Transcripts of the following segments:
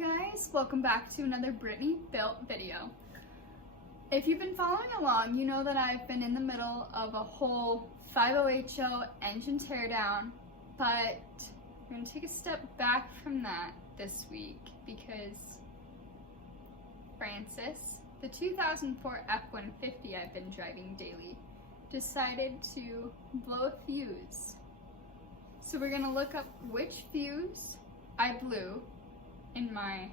guys, welcome back to another Brittany Built video. If you've been following along, you know that I've been in the middle of a whole 508 engine teardown, but we're going to take a step back from that this week because Francis, the 2004 F-150 I've been driving daily, decided to blow a fuse. So we're going to look up which fuse I blew in my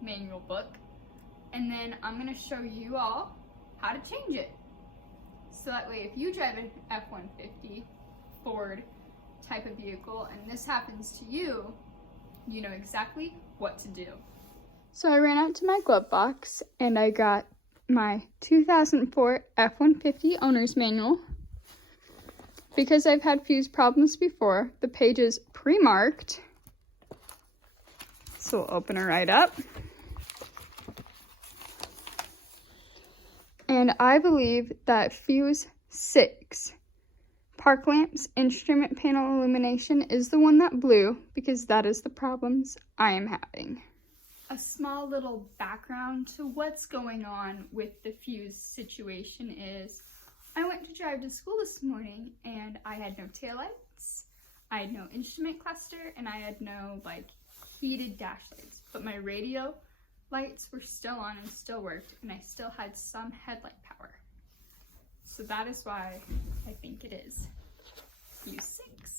manual book, and then I'm going to show you all how to change it. So that way if you drive an F-150 Ford type of vehicle and this happens to you, you know exactly what to do. So I ran out to my glove box and I got my 2004 F-150 owner's manual. Because I've had fuse problems before, the page is pre-marked. So we'll open it right up. And I believe that fuse 6, park lamps, instrument panel illumination, is the one that blew because that is the problems I am having. A small little background to what's going on with the fuse situation is I went to drive to school this morning and I had no taillights, I had no instrument cluster, and I had no heated dash lights, but my radio lights were still on and still worked, and I still had some headlight power. So that is why I think it is fuse 6.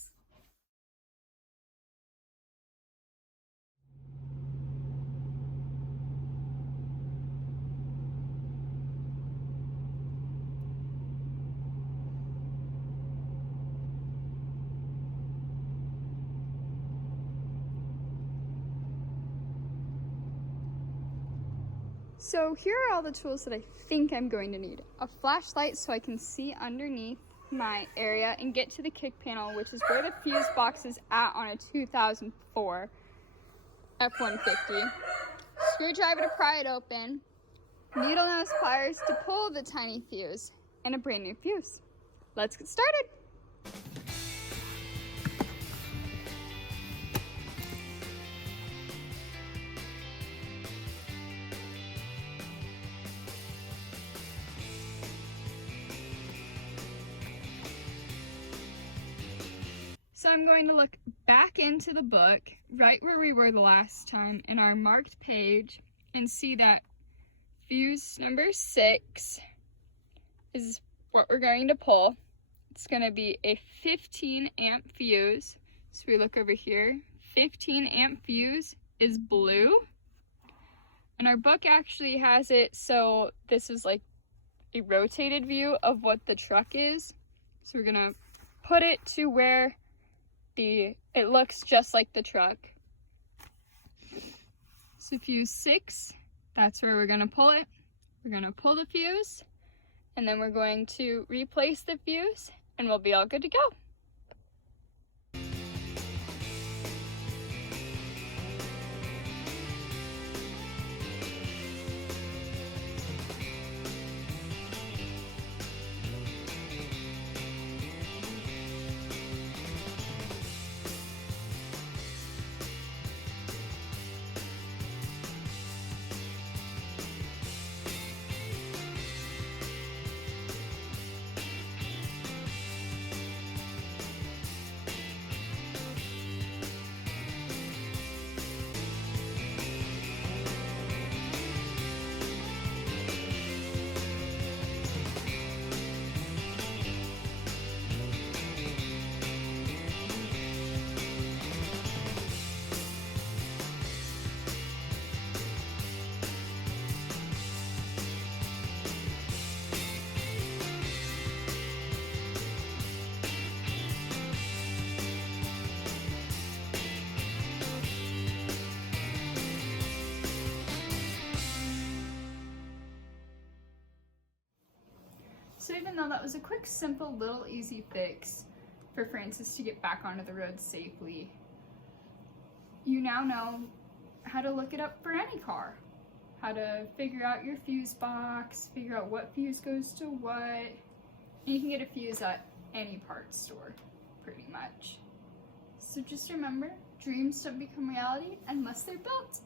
So here are all the tools that I think I'm going to need. A flashlight so I can see underneath my area and get to the kick panel, which is where the fuse box is at on a 2004 F-150. Screwdriver to pry it open, needle nose pliers to pull the tiny fuse, and a brand new fuse. Let's get started. So I'm going to look back into the book, right where we were the last time, in our marked page, and see that fuse number 6 is what we're going to pull. It's going to be a 15 amp fuse. So we look over here, 15 amp fuse is blue. And our book actually has it, so this is like a rotated view of what the truck is. So we're going to put it to where it looks just like the truck. So fuse 6, that's where we're going to pull it. We're going to pull the fuse, and then we're going to replace the fuse, and we'll be all good to go. So even though that was a quick, simple, little easy fix for Francis to get back onto the road safely, you now know how to look it up for any car. How to figure out your fuse box, figure out what fuse goes to what, and you can get a fuse at any parts store, pretty much. So just remember, dreams don't become reality unless they're built.